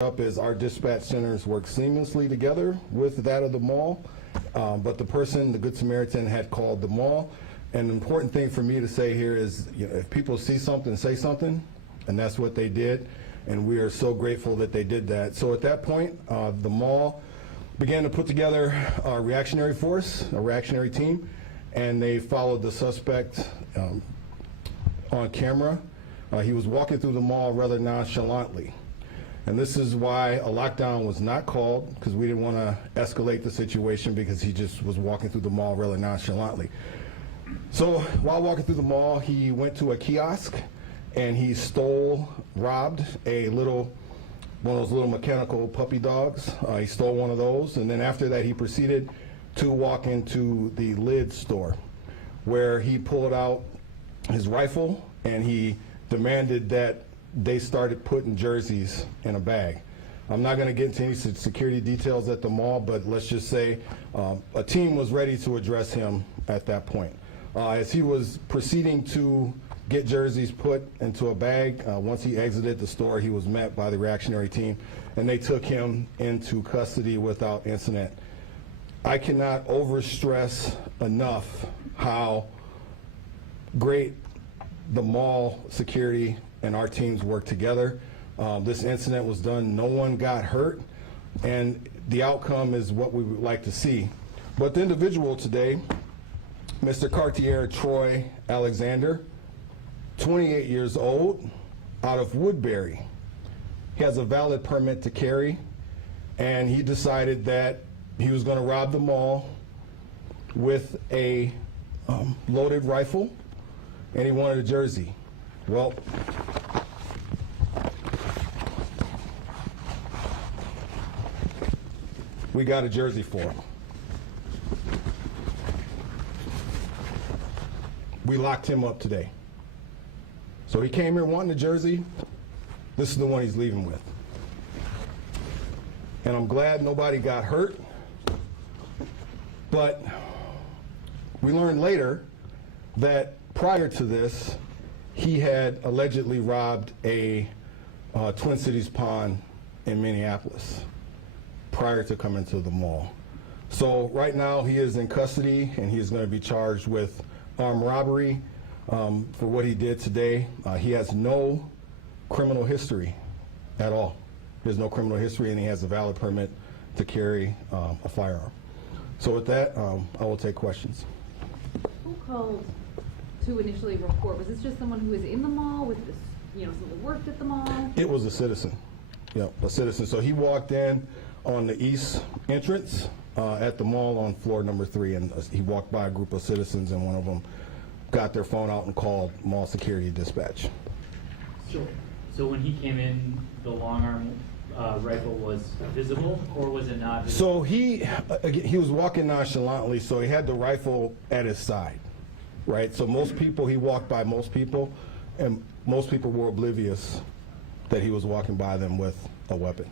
Up is our dispatch centers work seamlessly together with that of the mall, but the person, the Good Samaritan, had called the mall. And the important thing for me to say here is, if people see something, say something, and that's what they did, and we are so grateful that they did that. So at that point, the mall began to put together a reactionary force, a reactionary team, and they followed the suspect on camera. He was walking through the mall rather nonchalantly. And this is why a lockdown was not called, because we didn't want to escalate the situation, because he just was walking through the mall rather nonchalantly. So while walking through the mall, he went to a kiosk and he robbed one of those little mechanical puppy dogs. He stole one of those, and then after that he proceeded to walk into the lid store, where he pulled out his rifle and he demanded that they started putting jerseys in a bag. I'm not going to get into any security details at the mall, but let's just say a team was ready to address him at that point. As he was proceeding to get jerseys put into a bag, once he exited the store, he was met by the reactionary team, and they took him into custody without incident. I cannot overstress enough how great the mall security and our teams work together. This incident was done, no one got hurt, and the outcome is what we would like to see. But the individual today, Mr. Cartier Troy Alexander, 28 years old, out of Woodbury. He has a valid permit to carry, and he decided that he was going to rob the mall with a loaded rifle, and he wanted a jersey. Well, we got a jersey for him. We locked him up today. So he came here wanting a jersey. This is the one he's leaving with. And I'm glad nobody got hurt. But we learned later that prior to this, he had allegedly robbed a Twin Cities pond in Minneapolis prior to coming to the mall. So right now he is in custody, and he is going to be charged with armed robbery for what he did today. He has no criminal history at all. There's no criminal history, and he has a valid permit to carry a firearm. So with that, I will take questions. Who called to initially report? Was this just someone who was in the mall with this, someone who worked at the mall? It was a citizen. Yeah, a citizen. So he walked in on the east entrance at the mall on floor number 3, and he walked by a group of citizens, and one of them got their phone out and called mall security dispatch. So when he came in, the long arm rifle was visible, or was it not visible? So he was walking nonchalantly, so he had the rifle at his side, right? So most people, he walked by most people, and most people were oblivious that he was walking by them with a weapon.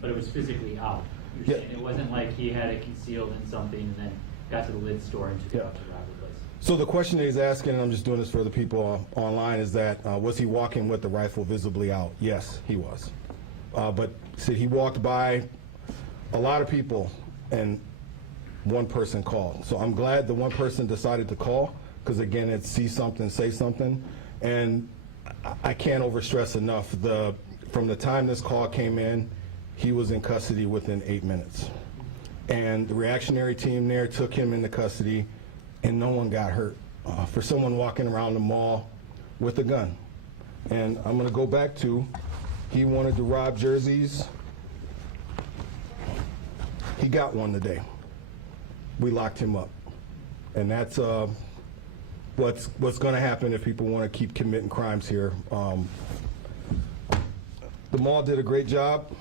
But it was physically out. You're saying it wasn't like he had it concealed in something and then got to the lid store and took it out to rob the place. So the question that he's asking, and I'm just doing this for the people online, is that was he walking with the rifle visibly out? Yes, he was. But see, he walked by a lot of people, and one person called. So I'm glad the one person decided to call, because again, it's see something, say something. And I can't overstress enough, from the time this call came in, he was in custody within 8 minutes. And the reactionary team there took him into custody, and no one got hurt for someone walking around the mall with a gun. And I'm going to go back to, he wanted to rob jerseys. He got one today. We locked him up. And that's what's going to happen if people want to keep committing crimes here. The mall did a great job,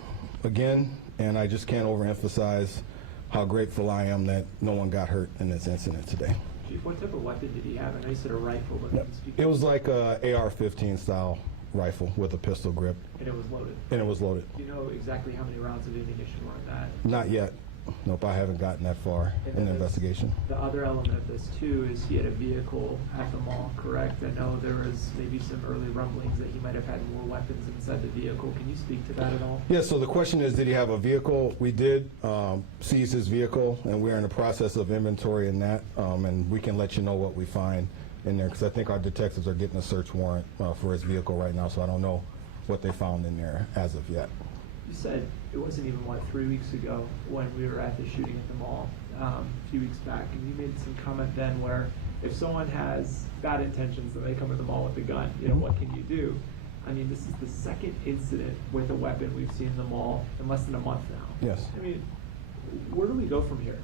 again, and I just can't overemphasize how grateful I am that no one got hurt in this incident today. Chief, what type of weapon did he have? I know you said a rifle, but it was like a AR-15 style rifle with a pistol grip. And it was loaded? And it was loaded. Do you know exactly how many rounds of ammunition were in that? Not yet. Nope, I haven't gotten that far in the investigation. The other element of this too is he had a vehicle at the mall, correct? I know there was maybe some early rumblings that he might have had more weapons inside the vehicle. Can you speak to that at all? Yeah, so the question is, did he have a vehicle? We did seize his vehicle, and we're in the process of inventory in that, and we can let you know what we find in there, because I think our detectives are getting a search warrant for his vehicle right now, so I don't know what they found in there as of yet. You said it wasn't even, 3 weeks ago when we were at the shooting at the mall, a few weeks back, and you made some comment then where if someone has bad intentions and they come to the mall with a gun, what can you do? I mean, this is the second incident with a weapon we've seen in the mall in less than a month now. Yes. I mean, where do we go from here?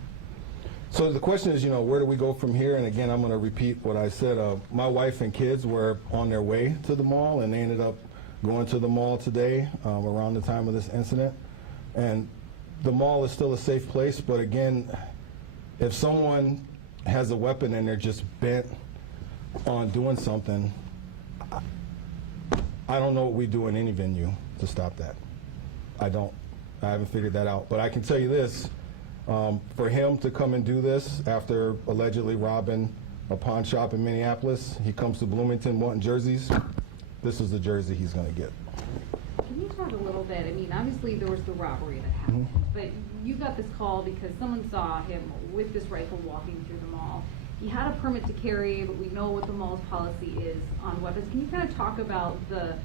So the question is, where do we go from here? And again, I'm going to repeat what I said. My wife and kids were on their way to the mall, and they ended up going to the mall today around the time of this incident. And the mall is still a safe place, but again, if someone has a weapon and they're just bent on doing something, I don't know what we do in any venue to stop that. I haven't figured that out. But I can tell you this, for him to come and do this after allegedly robbing a pawn shop in Minneapolis, he comes to Bloomington wanting jerseys. This is the jersey he's going to get. Can you talk a little bit, I mean, obviously there was the robbery that happened, but you got this call because someone saw him with this rifle walking through the mall. He had a permit to carry, but we know what the mall's policy is on weapons. Can you kind of talk about the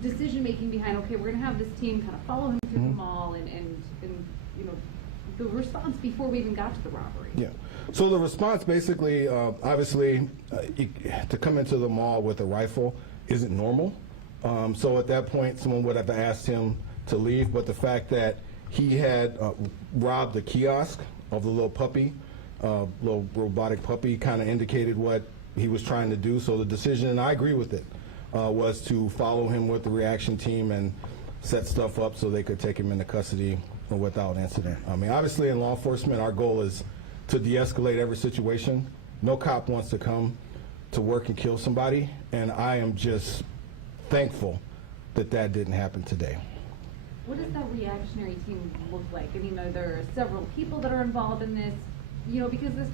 decision-making behind, okay, we're going to have this team kind of follow him through the mall and the response before we even got to the robbery? Yeah. So the response basically, obviously, to come into the mall with a rifle isn't normal. So at that point, someone would have asked him to leave. But the fact that he had robbed a kiosk of the little puppy, little robotic puppy, kind of indicated what he was trying to do. So the decision, and I agree with it, was to follow him with the reaction team and set stuff up so they could take him into custody without incident. I mean, obviously in law enforcement, our goal is to de-escalate every situation. No cop wants to come to work and kill somebody, and I am just thankful that that didn't happen today. What does that reactionary team look like? I mean, are there several people that are involved in this? Because this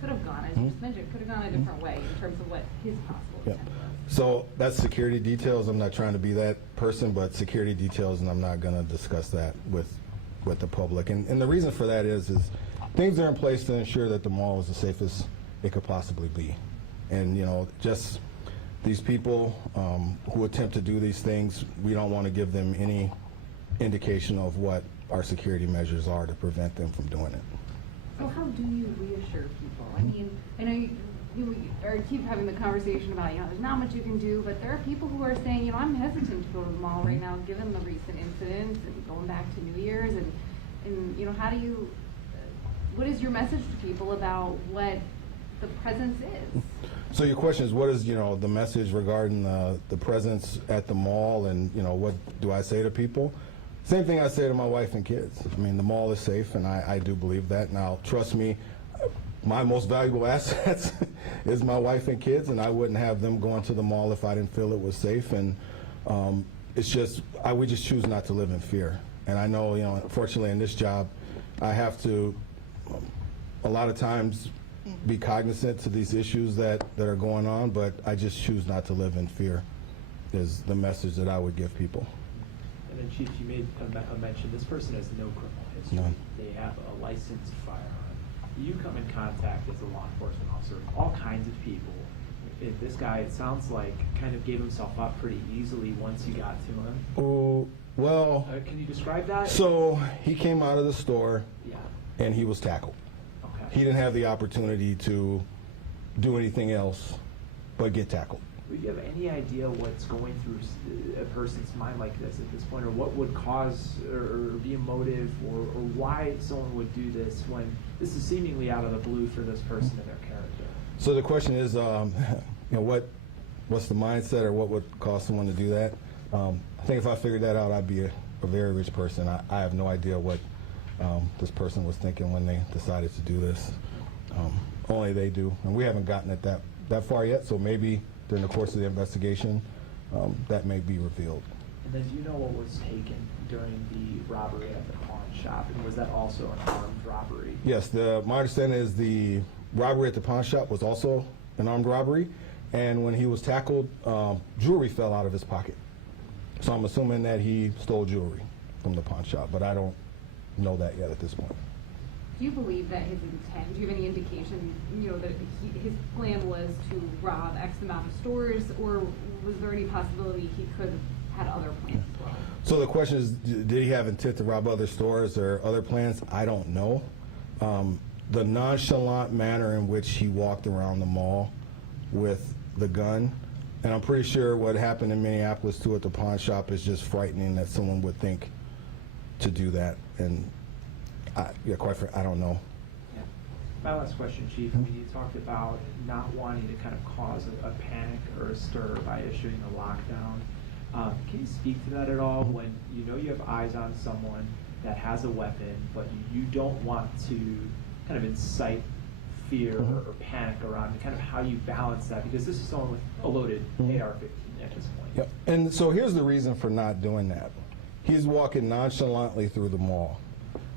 could have gone, as you just mentioned, could have gone a different way in terms of what his possible intent was. So that's security details. I'm not trying to be that person, but security details, and I'm not going to discuss that with the public. And the reason for that is things are in place to ensure that the mall is the safest it could possibly be. And, just these people who attempt to do these things, we don't want to give them any indication of what our security measures are to prevent them from doing it. So how do you reassure people? I mean, I know you keep having the conversation about, there's not much you can do, but there are people who are saying, I'm hesitant to go to the mall right now given the recent incidents and going back to New Year's and how do you, what is your message to people about what the presence is? So your question is, what is, the message regarding the presence at the mall, and, what do I say to people? Same thing I say to my wife and kids. I mean, the mall is safe, and I do believe that. Now, trust me, my most valuable assets is my wife and kids, and I wouldn't have them going to the mall if I didn't feel it was safe. And it's just, we just choose not to live in fear. And I know, unfortunately in this job, I have to, a lot of times, be cognizant to these issues that are going on, but I just choose not to live in fear is the message that I would give people. And then, Chief, you made a mention, this person has no criminal history. None. They have a licensed firearm. You come in contact as a law enforcement officer with all kinds of people. This guy, it sounds like, kind of gave himself up pretty easily once you got to him. Oh, well. Can you describe that? So he came out of the store, Yeah. and he was tackled. Okay. He didn't have the opportunity to do anything else but get tackled. Do you have any idea what's going through a person's mind like this at this point, or what would cause or be a motive, or why someone would do this when this is seemingly out of the blue for this person and their character? So the question is, what's the mindset, or what would cause someone to do that? I think if I figured that out, I'd be a very rich person. I have no idea what this person was thinking when they decided to do this. Only they do, and we haven't gotten it that far yet. So maybe during the course of the investigation, that may be revealed. And then do you know what was taken during the robbery at the pawn shop? And was that also an armed robbery? Yes, my understanding is the robbery at the pawn shop was also an armed robbery, and when he was tackled, jewelry fell out of his pocket. So I'm assuming that he stole jewelry from the pawn shop, but I don't know that yet at this point. Do you believe that his intent, do you have any indication, that his plan was to rob X amount of stores, or was there any possibility he could have had other plans as well? So the question is, did he have intent to rob other stores or other plans? I don't know. The nonchalant manner in which he walked around the mall with the gun, and I'm pretty sure what happened in Minneapolis too at the pawn shop is just frightening that someone would think to do that. And I don't know. Yeah. My last question, Chief. I mean, you talked about not wanting to kind of cause a panic or a stir by issuing a lockdown. Can you speak to that at all when you know you have eyes on someone that has a weapon, but you don't want to kind of incite fear or panic around kind of how you balance that? Because this is someone with a loaded AR-15 at this point. Yep. And so here's the reason for not doing that. He's walking nonchalantly through the mall.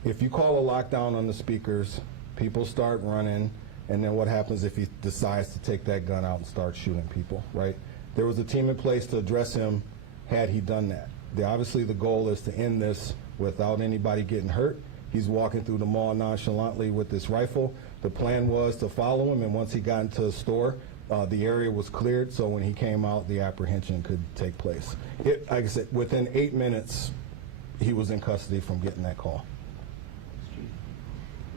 If you call a lockdown on the speakers, people start running, and then what happens if he decides to take that gun out and start shooting people, right? There was a team in place to address him had he done that. Obviously the goal is to end this without anybody getting hurt. He's walking through the mall nonchalantly with this rifle. The plan was to follow him, and once he got into the store, the area was cleared, so when he came out, the apprehension could take place. Like I said, within 8 minutes, he was in custody from getting that call.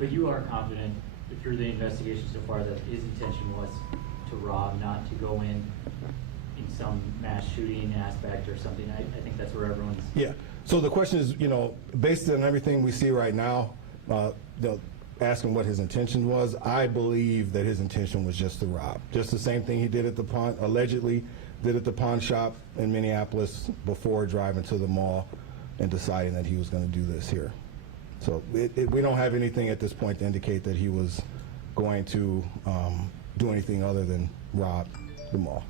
But you are confident, through the investigation so far, that his intention was to rob, not to go in some mass shooting aspect or something. I think that's where everyone's... Yeah. So the question is, based on everything we see right now, asking what his intention was, I believe that his intention was just to rob. Just the same thing he did at the allegedly did at the pawn shop in Minneapolis before driving to the mall and deciding that he was going to do this here. So we don't have anything at this point to indicate that he was going to do anything other than rob the mall.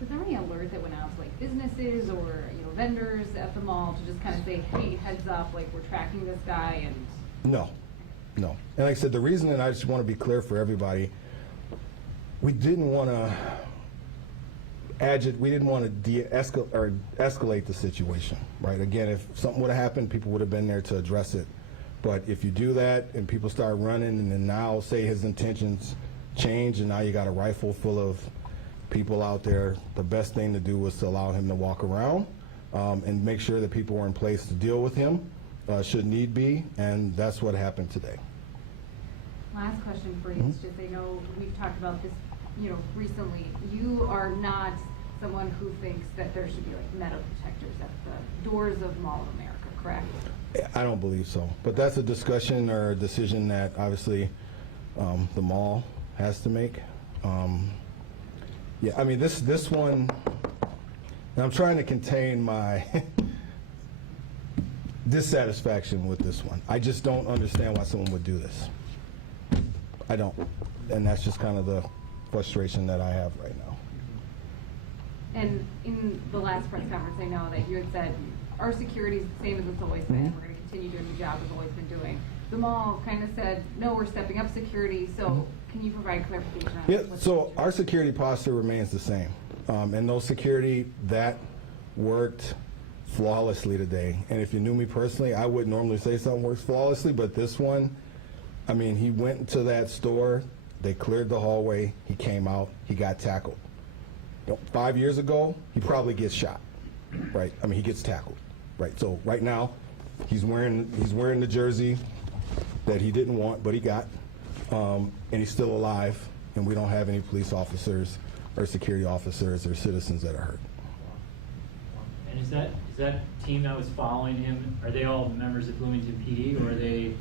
Was there any alert that went out to like businesses or vendors at the mall to just kind of say, hey, heads up, like we're tracking this guy? And No. And like I said, the reason, and I just want to be clear for everybody, we didn't want to escalate the situation, right? Again, if something would have happened, people would have been there to address it. But if you do that and people start running, and then now say his intentions change, and now you got a rifle full of people out there, the best thing to do was to allow him to walk around and make sure that people were in place to deal with him should need be, and that's what happened today. Last question for you is just, I know we've talked about this, recently. You are not someone who thinks that there should be like metal detectors at the doors of Mall of America, correct? I don't believe so, but that's a discussion or a decision that obviously the mall has to make. Yeah, I mean this one, and I'm trying to contain my dissatisfaction with this one. I just don't understand why someone would do this. I don't, and that's just kind of the frustration that I have right now. And in the last press conference, I know that you had said, our security is the same as it's always been. We're going to continue doing the job we've always been doing. The mall kind of said, no, we're stepping up security. So can you provide clarification on Yeah, what's so changed? our security posture remains the same. And those security, that worked flawlessly today. And if you knew me personally, I wouldn't normally say something works flawlessly, but this one, I mean, he went into that store, they cleared the hallway, he came out, he got tackled. 5 years ago, he probably gets shot, right? I mean, he gets tackled, right? So right now, he's wearing the jersey that he didn't want, but he got, and he's still alive, and we don't have any police officers or security officers or citizens that are hurt. And is that team that was following him, are they all members of Bloomington PD, or are they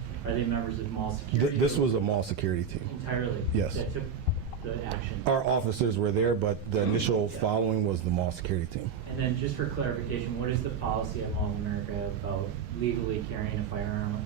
members of mall security? This was a mall security team. Entirely? Yes. That took the action? Our officers were there, but the initial following was the mall security team. And then just for clarification, what is the policy at Mall of America about legally carrying a firearm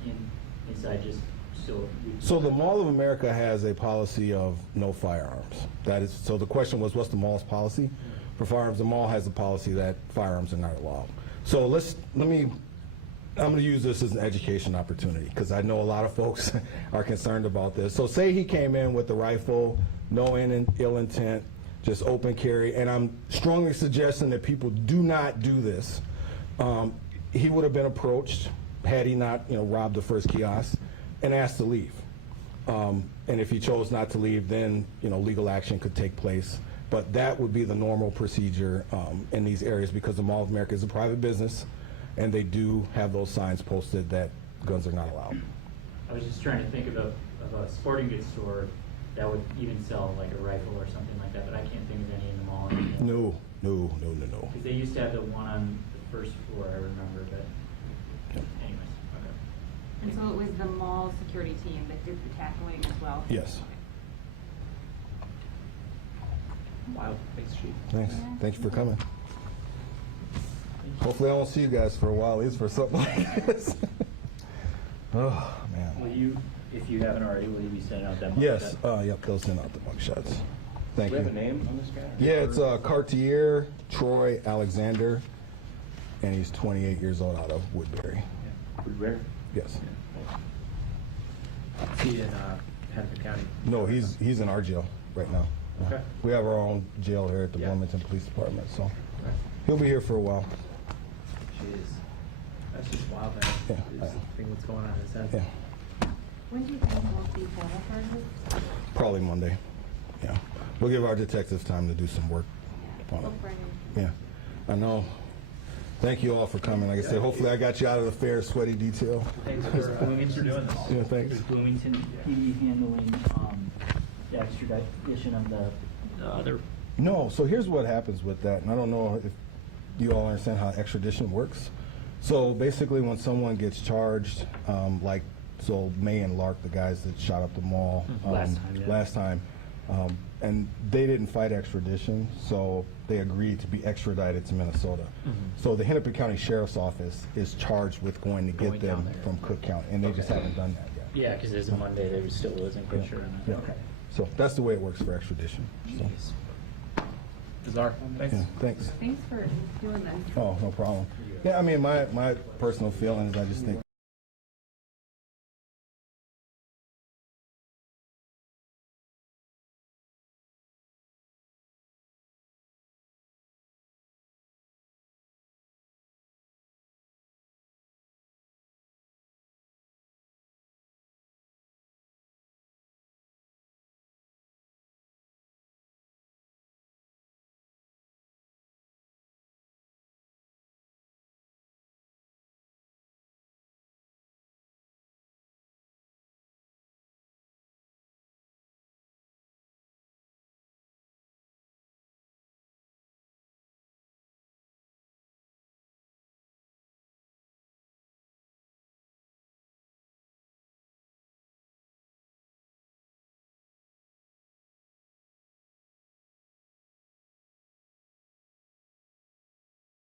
inside just so? So the Mall of America has a policy of no firearms. That is, so the question was, what's the mall's policy? For firearms, the mall has a policy that firearms are not allowed. So I'm going to use this as an education opportunity because I know a lot of folks are concerned about this. So say he came in with the rifle, no ill intent, just open carry, and I'm strongly suggesting that people do not do this. He would have been approached had he not, robbed the first kiosk and asked to leave. And if he chose not to leave, then, legal action could take place. But that would be the normal procedure in these areas because the Mall of America is a private business, and they do have those signs posted that guns are not allowed. I was just trying to think of a sporting goods store that would even sell like a rifle or something like that, but I can't think of any in the mall anymore. No. Because they used to have the one on the first floor, I remember, but anyways, okay. And so it was the mall security team that did the tackling as well? Yes. Wow, thanks, Chief. Thanks. Yeah. Thank you for coming. Hopefully I won't see you guys for a while, at least for something like this. Oh, man. Will you, if you haven't already, will you be sending out that mugshot? Yes, yep, they'll send out the mugshots. Thank Do we have a you. name on this guy? Yeah, it's Cartier Troy Alexander, and he's 28 years old out of Woodbury. Where? Yes. Is he in Hennepin County? No, he's in our jail right now. Okay. We have our own jail here at the Yeah. Bloomington Police Department, so Okay. he'll be here for a while. Jeez. That's just wild, man. Yeah. This thing that's going on in his head. Yeah, When do you think we'll see formal charges? probably Monday. Yeah, we'll give our detectives time to do some work on Look it. for any- Yeah, I know. Thank you all for coming. Like I said, hopefully I got you out of the fair, sweaty detail. Thanks for doing this. Yeah, thanks. Is Bloomington PD handling the extradition of the other? No, so here's what happens with that, and I don't know if you all understand how extradition works. So basically, when someone gets charged, so May and Lark, the guys that shot up the mall Last time, and they didn't fight extradition, so they agreed to be extradited to Minnesota. So the Hennepin County Sheriff's Office is charged with going to get Going them down there. from Cook County, and they just haven't done that yet. Yeah, because as of Monday, there still wasn't quite sure on Yeah. that. So that's the way it works for extradition. So, Bizarre. Thanks. yeah, thanks. Thanks for doing this. Oh, no problem. Yeah, I mean, my personal feeling is I just think